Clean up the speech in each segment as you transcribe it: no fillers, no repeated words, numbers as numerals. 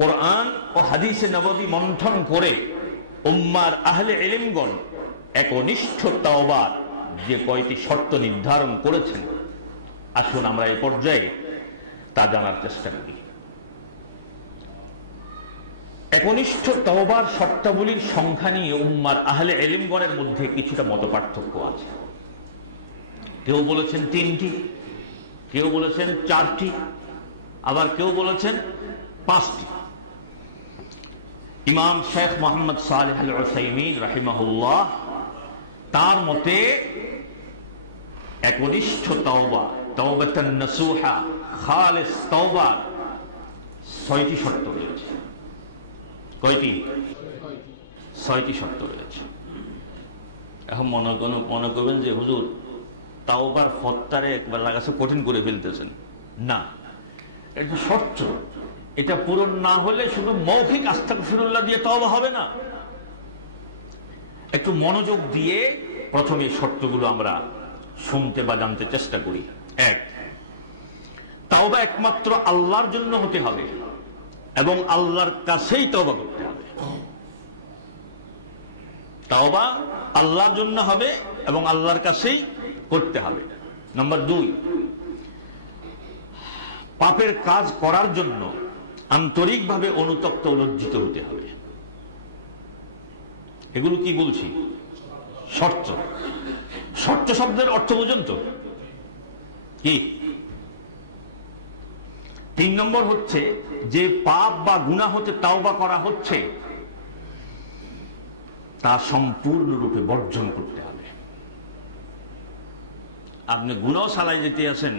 কোরআন ও হাদিসে নববী মন্থন করে উম্মার আহলে ইলমগণ একনিষ্ঠ তাওবার যে কয়টি শর্ত নির্ধারণ করেছেন, আসুন আমরা এই পর্যায়ে তা জানার চেষ্টা করি। একনিষ্ঠ তাওবার শর্তাবলীর সংখ্যা নিয়ে উম্মার আহলে ইলমগণের মধ্যে কিছুটা মতপার্থক্য আছে। কেউ বলেছেন 3টি, কেউ বলেছেন 4টি, আবার কেউ বলেছেন 5টি। ইমাম শেখ মোহাম্মদ সালেহ আল উসাইমিন রাহিমাহুল্লাহ তার মতে একনিষ্ঠ তাওবা, তাওবাতান নাসুহা, খালিস তাওবার 6টি শর্ত রয়েছে। কয়টি? 6টি শর্ত রয়েছে। এখন মনে করবেন যে হুজুর তাওবার ফত্তারে একবার লাগাছে কঠিন করে ফেলতেছেন। না, এটা শর্ত। এটা পূরণ না হলে শুধু মৌখিক আস্তাগফিরুল্লাহ দিয়ে তাওবা হবে না। একটু মনোযোগ দিয়ে প্রথমে শর্তগুলো আমরা শুনতে বা জানতে চেষ্টা করি। 1, তাওবা একমাত্র আল্লাহর জন্য হতে হবে এবং আল্লাহর কাছেই তাওবা করতে হবে। তাওবা আল্লাহর জন্য হবে এবং আল্লাহর কাছেই করতে হবে। নাম্বার 2, পাপের কাজ করার জন্য আন্তরিকভাবে অনুতপ্ত ও লজ্জিত হতে হবে। এগুলো কি বলছি? শর্ত। শর্ত শব্দের অর্থ বুঝুন তো কি? 3 নম্বর হচ্ছে যে পাপ বা গুনাহ হতে তাওবা করা হচ্ছে তা সম্পূর্ণরূপে বর্জন করতে হবে। আপনি গুনাহ চালাই যেতে আছেন,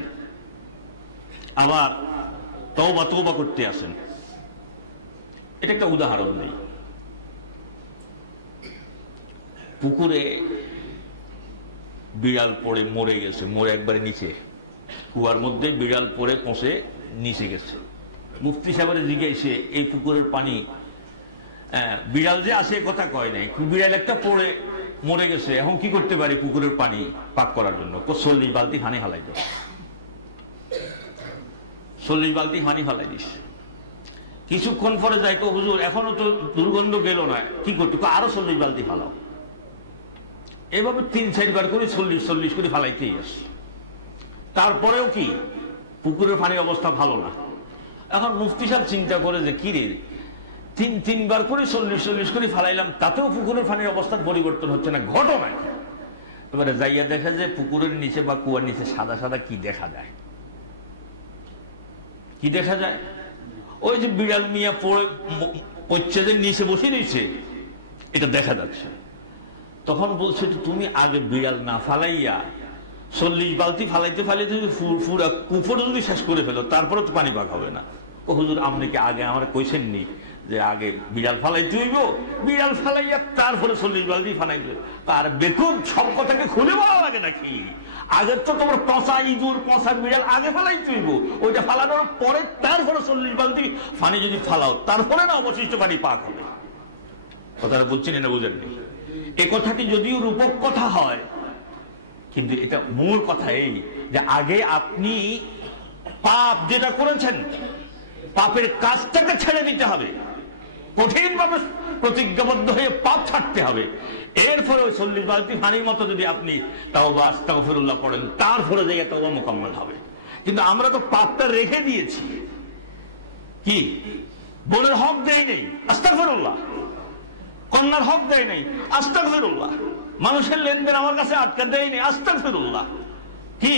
আবার তওবা তওবা করতে আসেন। এটা একটা উদাহরণ নেই। পুকুরে বিড়াল পড়ে মরে গেছে, মরে একবারে নিচে, কুয়ার মধ্যে বিড়াল পড়ে পৌঁছে নিচে গেছে। মুফতি সাহেবের জিজ্ঞাসে এই পুকুরের পানি, বিড়াল যে আসে কথা কয় নাই, বিড়াল একটা পড়ে মরে গেছে, এখন কি করতে পারি পুকুরের পানি পাক করার জন্য? 40 বালতি হানি হালাই দাও, 40 বালতি হানি ফালাই দিস। কিছুক্ষণ পরে যাই কো হুজুর এখনো তো দুর্গন্ধ গেল না, কি করতে? আরো 40 বালতি ফালাও। এভাবে 3-4 বার করে 40 করে ফালাইতেই আসে। তারপরেও কি পুকুরের পানির অবস্থা ভালো না। এখন মুফতি সাহেব চিন্তা করে যে কি রে, 3 বার করে 40 করে ফালাইলাম, তাতেও পুকুরের পানির অবস্থার পরিবর্তন হচ্ছে না, ঘটনা কি? এবারে যাইয়া দেখা যায় পুকুরের নিচে বা কুয়ার নিচে সাদা সাদা কি দেখা যায়? কি দেখা যায়? ওই যে বিড়াল মিয়া পড়ে পচ্ছেদের নিচে বসে রয়েছে, এটা দেখা যাচ্ছে। তখন বলছে তুমি আগে বিড়াল না ফালাইয়া 40 বালতি ফালাইতে ফালাইতে পুকুরে যদি শেষ করে ফেলো, তারপরে তো পানি পাক হবে না। ও হুজুর আপনি কি আগে আমার কইছেন নি যে আগে বিড়াল ফালাইতে হইব, বিড়াল ফালাইয়া তারপরে 40 বালতি ফালাইবে? তার বেকুব সব কথাকে খুলে বলা লাগে নাকি? আগে তো তোমার পচা ইঁদুর পচা বিড়াল আগে ফালাইতে হইব, ওইটা ফালানোর পরে তারপরে 40 বালতি পানি যদি ফালাও, তারপরে না অবশিষ্ট পানি পাক হবে। কথাটা বুঝছেন না বুঝেননি? এ কথাটি যদিও রূপক কথা হয়, কিন্তু এটা মূল কথা এই যে আগে আপনি পাপ যেটা করেছেন, পাপের কাজটাকে ছেড়ে দিতে হবে, কঠিনভাবে প্রতিজ্ঞাবদ্ধ হয়ে পাপ ছাড়তে হবে। এরপরে ওই 40 বালতি পানির মতো যদি আপনি তাওবা আস্তাগফিরুল্লাহ পড়েন, তারপরে যাইয়া তাওবা মুকাম্মাল হবে। কিন্তু আমরা তো পাপটা রেখে দিয়েছি। কি বোনের হক দেই নেই, আস্তাগফিরুল্লাহ। কন্যার হক দেয় নেই, আস্তাগফিরুল্লাহ। মানুষের লেনদেন আমার কাছে আটকা দেয় নেই, আস্তাগফিরুল্লাহ। কি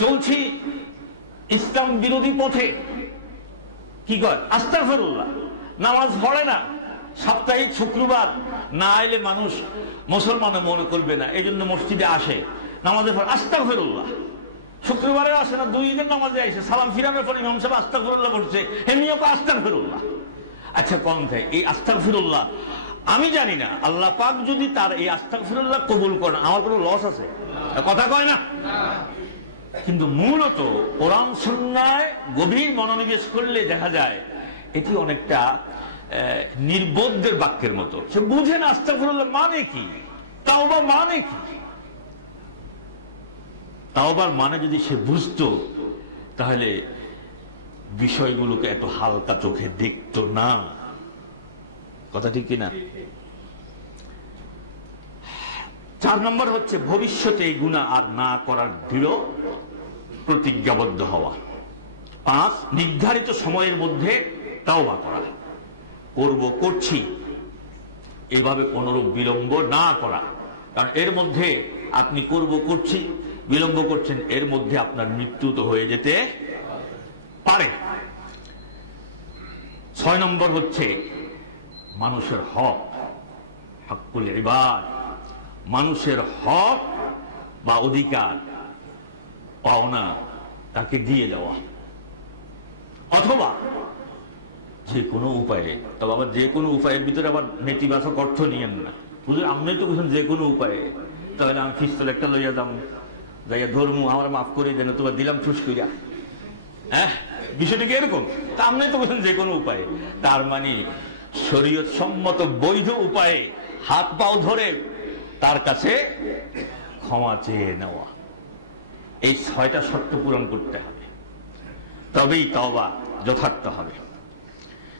চলছি ইসলাম বিরোধী পথে, কি কয়? আস্তাগফিরুল্লাহ। নামাজ পড়ে না, সাপ্তাহিক শুক্রবার না এলে মানুষ মুসলমান মনে করবে না, এই জন্য মসজিদে আসে, নামাজে পড়ে, আস্তাগফিরুল্লাহ। শুক্রবারেও আসে না, 2 ঈদের নামাজে আসে, সালাম ফিরানোর পর ইমাম সাহেব আস্তাগফিরুল্লাহ করছে, এমনিও আস্তাগফিরুল্লাহ। আচ্ছা কোন থাকে এই আস্তাগফিরুল্লাহ? আমি জানি না, আল্লাহ পাক যদি তার এই আস্তাগফিরুল্লাহ কবুল করেন, আমার কোনো লস আছে? কথা কয় না। কিন্তু মূলত কোরআন সুন্নাহয় গভীর মনোনিবেশ করলে দেখা যায় এটি অনেকটা নির্বোধদের বাক্যের মতো। সে বুঝে না আস্তাগফিরুল্লাহ মানে কি, তাওবা মানে কি। তাওবার মানে যদি সে বুঝতো, তাহলে বিষয়গুলোকে এত হালকা চোখে দেখতো না। কথা ঠিক কিনা? 4 নম্বর হচ্ছে ভবিষ্যতে এই গুনাহ আর না করার দৃঢ় প্রতিজ্ঞাবদ্ধ হওয়া। 5, নির্ধারিত সময়ের মধ্যে তাওবা করা। করছি, এভাবে কোনরূপ বিলম্ব না করা। কারণ এর মধ্যে আপনি করছি বিলম্ব করছেন, এর মধ্যে আপনার মৃত্যু তো হয়ে যেতে পারে। 6 নম্বর হচ্ছে মানুষের হক, হকুল ইবাদ, মানুষের হক বা অধিকার পাওনা তাকে দিয়ে দেওয়া, অথবা যে কোনো উপায়ে। তবে আবার যে কোনো উপায়ের ভিতরে আবার নেতিবাচক অর্থ নিয়েন না। হুজুর আপনি তো বলছেন যে কোনো উপায়ে, তাহলে আমি পিস্তল একটা লইয়া যাম, যাইয়া ধর্ম আমার মাফ করে দেন, তোমার দিলাম ঠুস করিয়া। হ্যাঁ, বিষয়টা কি এরকম? তা আপনি তো বলছেন যে কোনো উপায়ে, তার মানে শরীয়ত সম্মত বৈধ উপায়ে হাত পাও ধরে তার কাছে ক্ষমা চেয়ে নেওয়া। এই 6টা শর্ত পূরণ করতে হবে, তবেই তওবা যথার্থ হবে।